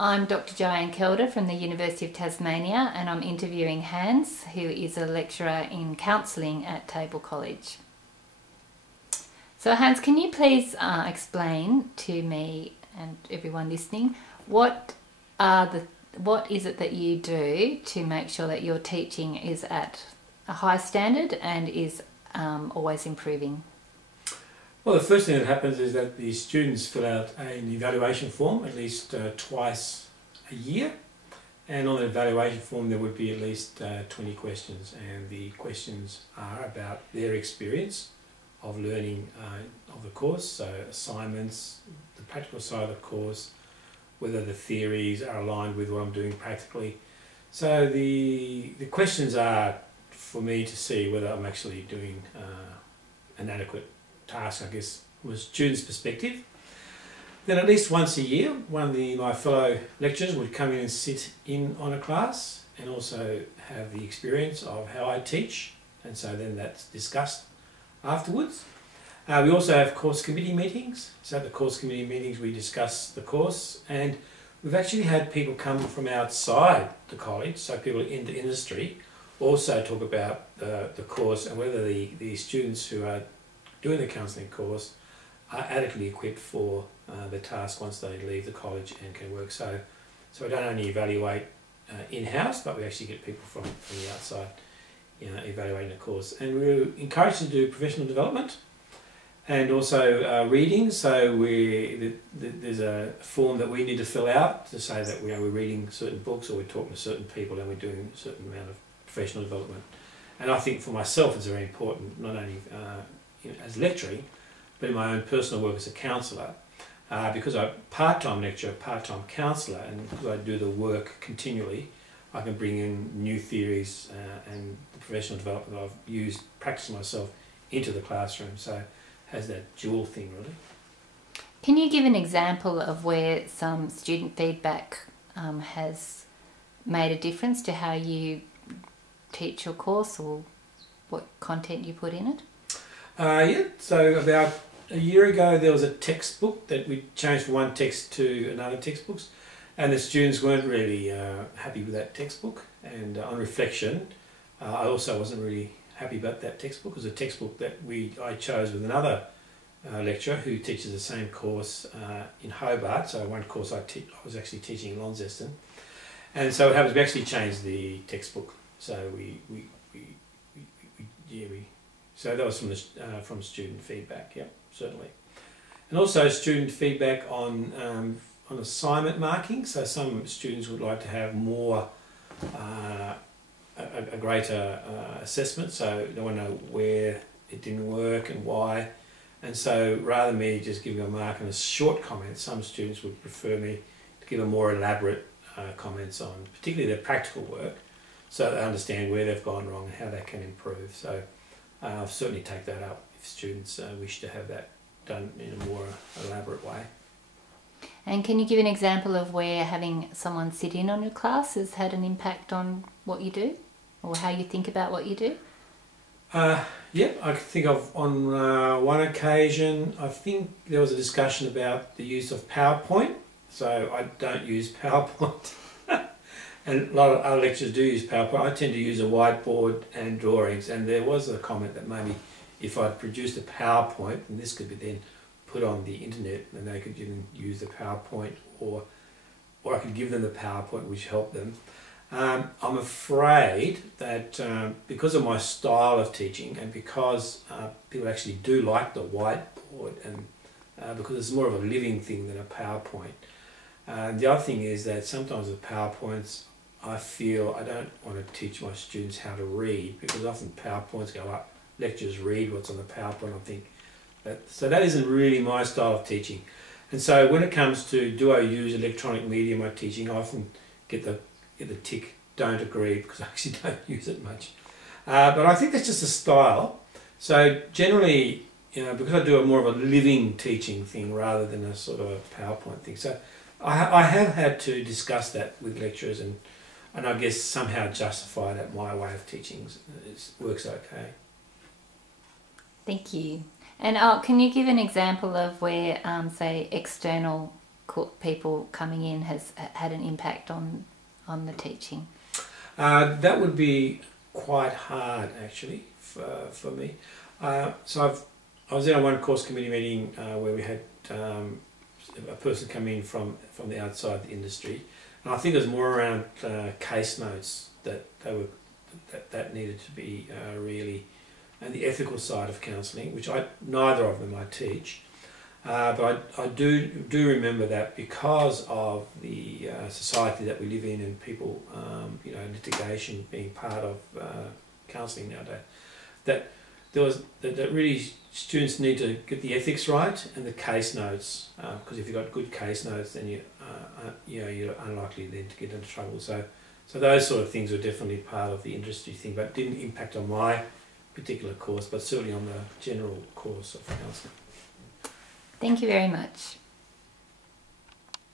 I'm Dr. Joanne Kelder from the University of Tasmania, and I'm interviewing Hans, who is a lecturer in counselling at Table College. So Hans, can you please explain to me and everyone listening what is it that you do to make sure that your teaching is at a high standard and is always improving? Well, the first thing that happens is that the students fill out an evaluation form at least twice a year, and on the evaluation form there would be at least 20 questions, and the questions are about their experience of learning of the course, so assignments, the practical side of the course, whether the theories are aligned with what I'm doing practically. So the questions are for me to see whether I'm actually doing an adequate task, I guess, from a student's perspective. Then at least once a year, one of my fellow lecturers would come in and sit in on a class and also have the experience of how I teach, and so then that's discussed afterwards. We also have course committee meetings. So at the course committee meetings we discuss the course, and we've actually had people come from outside the college, so people in the industry, also talk about the course and whether the students who are doing the counselling course are adequately equipped for the task once they leave the college and can work. So we don't only evaluate in-house, but we actually get people from the outside, evaluating the course. And we're encouraged to do professional development and also reading. So there's a form that we need to fill out to say that we're reading certain books, or we're talking to certain people, and we're doing a certain amount of professional development. And I think for myself it's very important, not only as lecturing, but in my own personal work as a counsellor, because I'm part-time lecturer, part-time counsellor, and because I do the work continually, I can bring in new theories and the professional development that I've used, practiced myself, into the classroom. So it has that dual thing, really. Can you give an example of where some student feedback has made a difference to how you teach your course, or what content you put in it? Yeah, so about a year ago there was a textbook that we changed from one text to another textbook, and the students weren't really happy with that textbook, and on reflection I also wasn't really happy about that textbook. It was a textbook that I chose with another lecturer who teaches the same course in Hobart. So one course I was actually teaching in Launceston, and so what happens, we actually changed the textbook. So so that was from student feedback, yeah, certainly. And also student feedback on assignment marking. So some students would like to have more, a greater assessment, so they want to know where it didn't work and why. And so rather than me just giving a mark and a short comment, some students would prefer me to give a more elaborate comments on particularly their practical work, so they understand where they've gone wrong and how they can improve. So I'll certainly take that up if students wish to have that done in a more elaborate way. And can you give an example of where having someone sit in on your class has had an impact on what you do, or how you think about what you do? Yeah, I can think of on one occasion, I think there was a discussion about the use of PowerPoint. So I don't use PowerPoint. And a lot of other lecturers do use PowerPoint. I tend to use a whiteboard and drawings, and there was a comment that maybe if I'd produced a PowerPoint, and this could be then put on the internet, and they could even use the PowerPoint, or I could give them the PowerPoint, which helped them. I'm afraid that because of my style of teaching, and because people actually do like the whiteboard, and because it's more of a living thing than a PowerPoint. The other thing is that sometimes with PowerPoints, I feel I don't want to teach my students how to read, because often PowerPoints go up, lecturers read what's on the PowerPoint. I think so that isn't really my style of teaching. And so when it comes to do I use electronic media in my teaching, I often get the tick don't agree, because I actually don't use it much. But I think that's just a style. So generally, because I do a more of a living teaching thing rather than a sort of a PowerPoint thing. So I have had to discuss that with lecturers, and I guess somehow justify that my way of teaching works okay. Thank you. And can you give an example of where, say, external people coming in has had an impact on the teaching? That would be quite hard actually for me. So I was in on one course committee meeting where we had a person come in from the outside the industry, and I think it was more around case notes that needed to be really, and the ethical side of counselling, which neither of them I teach. But I do remember that because of the society that we live in and people, litigation being part of counselling nowadays, that really students need to get the ethics right and the case notes, because if you've got good case notes, then you're unlikely then to get into trouble. So those sort of things were definitely part of the industry thing, but didn't impact on my particular course, but certainly on the general course of counselling. Thank you very much.